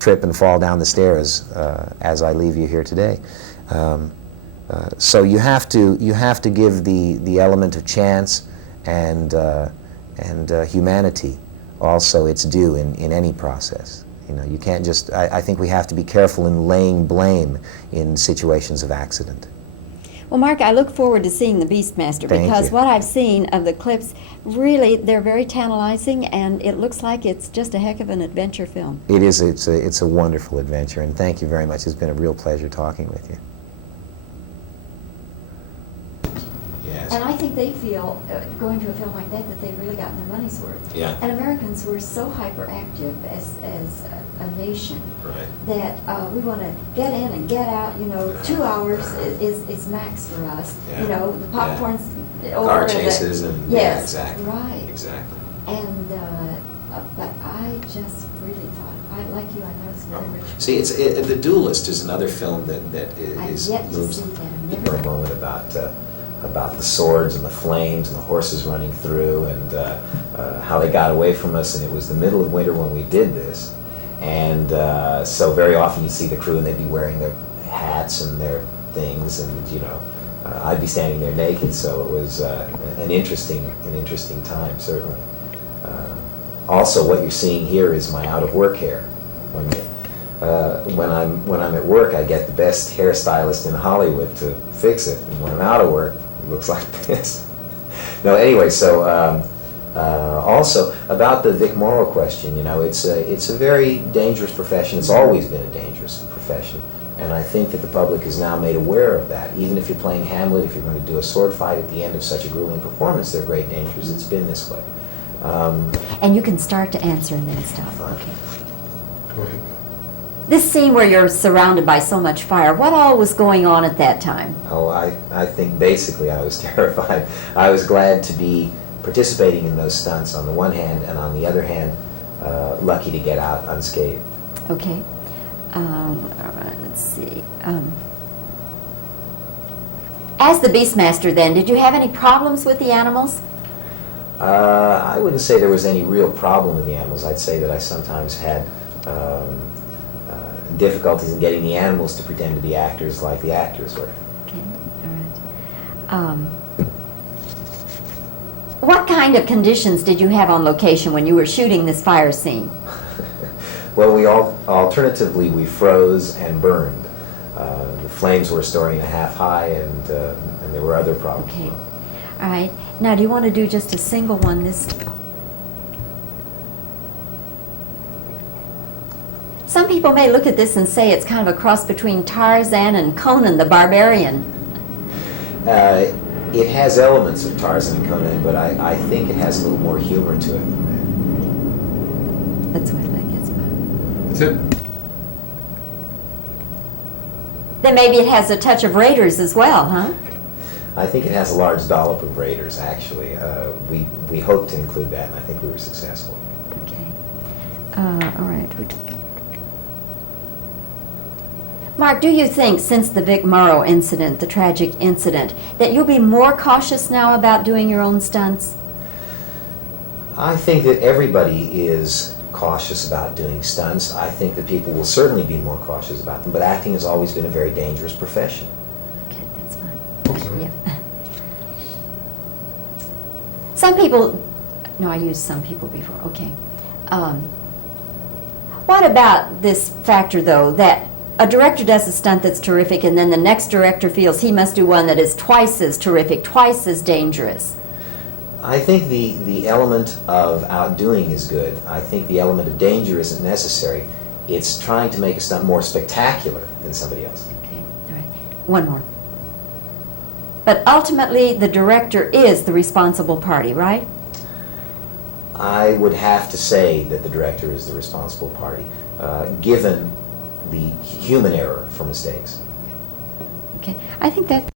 trip and fall down the stairs as I leave you here today. So you have to give the element of chance and humanity also its due in any process. You know, you can't just. I think we have to be careful in laying blame in situations of accident. Well, Marc, I look forward to seeing the Beastmaster because what I've seen of the clips, really, they're very tantalizing, and it looks like it's just a heck of an adventure film. It is. It's a wonderful adventure, and thank you very much. It's been a real pleasure talking with you. Yes. And I think they feel, going to a film like that, that they've really gotten their money's worth. Yeah. And Americans were so hyperactive as a nation, Right. that we want to get in and get out. You know, 2 hours is max for us. Yeah. You know, the popcorn's over. Car chases and yes, yeah, exactly. Right. Exactly. And but I just really thought, like you, I thought it was very rich. See, The Duelist is another film that I've is yet to moves see that. I've for never a moment about the swords and the flames and the horses running through and how they got away from us. And it was the middle of winter when we did this, and so very often you see the crew and they'd be wearing their hats and their things, and you know, I'd be standing there naked. So it was an interesting time, certainly. Also, what you're seeing here is my out of work hair. When I'm at work, I get the best hairstylist in Hollywood to fix it, and when I'm out of work, it looks like this. No, anyway, so also about the Vic Morrow question, you know, it's a very dangerous profession. It's always been a dangerous profession, and I think that the public is now made aware of that. Even if you're playing Hamlet, if you're going to do a sword fight at the end of such a grueling performance, there are great dangers. It's been this way. And you can start to answer and then stop. Fine. Okay. Go ahead. This scene where you're surrounded by so much fire, what all was going on at that time? Oh, I think basically I was terrified. I was glad to be participating in those stunts on the one hand, and on the other hand, lucky to get out unscathed. Okay. All right, let's see. As the Beastmaster then, did you have any problems with the animals? I wouldn't say there was any real problem with the animals. I'd say that I sometimes had difficulties in getting the animals to pretend to be actors like the actors were. Okay, all right. What kind of conditions did you have on location when you were shooting this fire scene? Well, alternatively we froze and burned. The flames were a story and a half high, and there were other problems. Okay. All right. Now, do you want to do just a single one this time? Some people may look at this and say it's kind of a cross between Tarzan and Conan the Barbarian. It has elements of Tarzan and Conan, but I think it has a little more humor to it than That's what I guess. That's it. Then maybe it has a touch of Raiders as well, huh? I think it has a large dollop of Raiders, actually. We hoped to include that, and I think we were successful. Okay. All right. Marc, do you think, since the Vic Morrow incident, the tragic incident, that you'll be more cautious now about doing your own stunts? I think that everybody is cautious about doing stunts. I think that people will certainly be more cautious about them, but acting has always been a very dangerous profession. Okay, that's fine. Okay. Yeah. Some people, no, I used some people before, okay. What about this factor, though, that a director does a stunt that's terrific and then the next director feels he must do one that is twice as terrific, twice as dangerous? I think the element of outdoing is good. I think the element of danger isn't necessary. It's trying to make a stunt more spectacular than somebody else. Okay, all right. One more. But ultimately, the director is the responsible party, right? I would have to say that the director is the responsible party, given the human error for mistakes. Okay, I think that